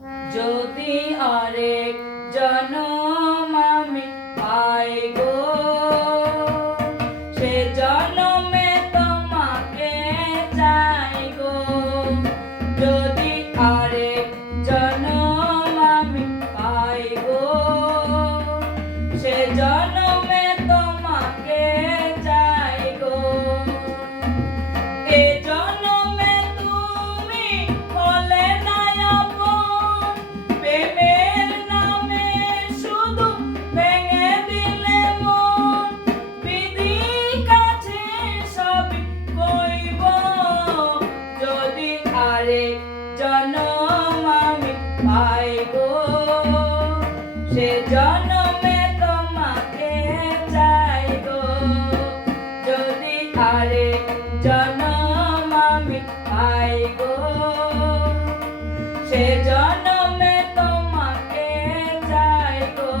যদি আরেক জনম আমি পাই গো, সে জনমে তোমাকে চাই গো। যদি আরেক জনম আমি পাই গো, সে জনমে তোমাকে চাই গো। এ জনমে তুমি হলে না আপন, প্রেমের নামে শুধু ভেঙে দিলে মন। বিধির কাছে সবই কইব, যদি আরেক জনম আমি পাই গো, সে জনমে তোমাকে চাই গো। যদি আরেক জনম আমি পাই গো, সে জনমে তোমাকে চাই গো।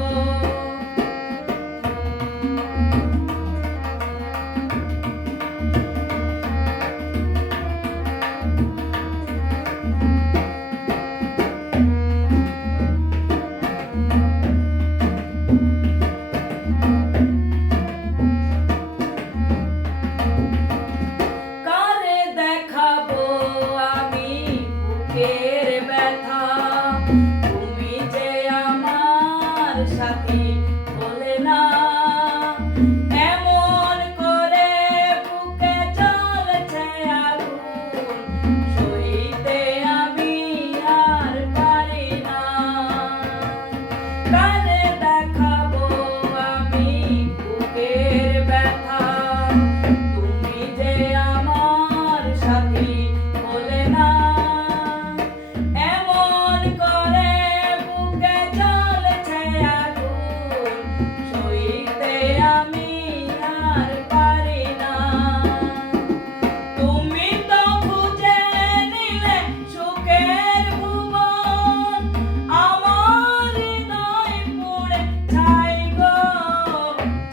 কারে দেখাবো আমি বুকের ব্যথা, তুমি যে আমার সাথী বলে না। এমন করে বুকে জ্বলছে আগুন, সইতে আমি আর পারি না। কারে দেখাবো আমি বুকের ব্যথা, তুমি যে আমার সাথী বলে না। এমন করে বুকে জ্বলছে আগুন, সইতে আমি আর পারি না। তুমি তো খুঁজে নিলে সুখের ভুবন, আমার হৃদয় পুড়ে ছাই গো।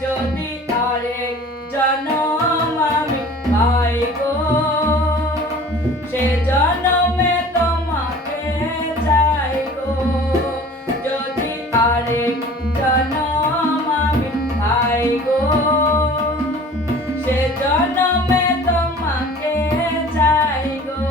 যদি আরেক জনম আমি পাই গো, সে জনমে তোমাকে চাই গো। যদি আরেক জনম আমি পাই গো, সে জনমে তোমাকে চাই গো।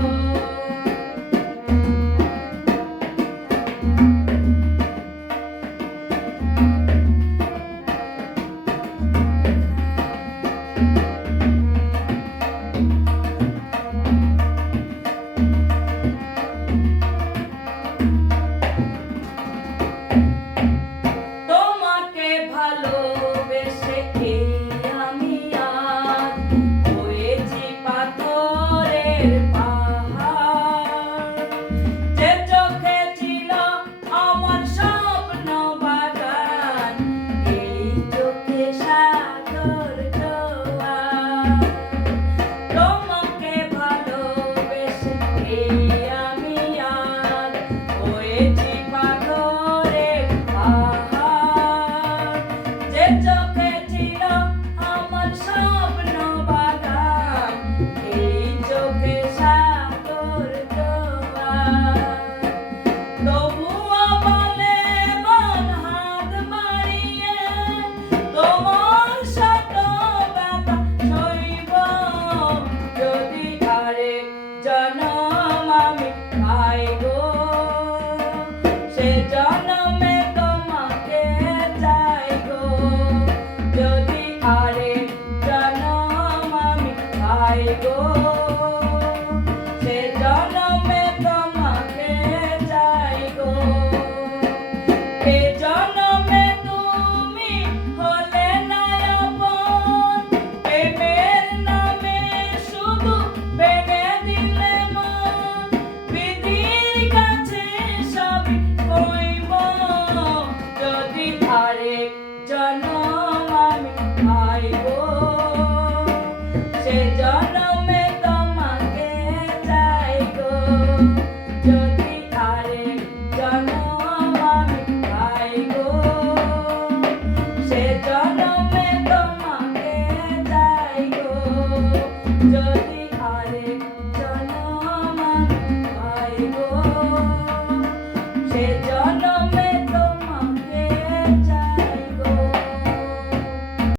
এসেছে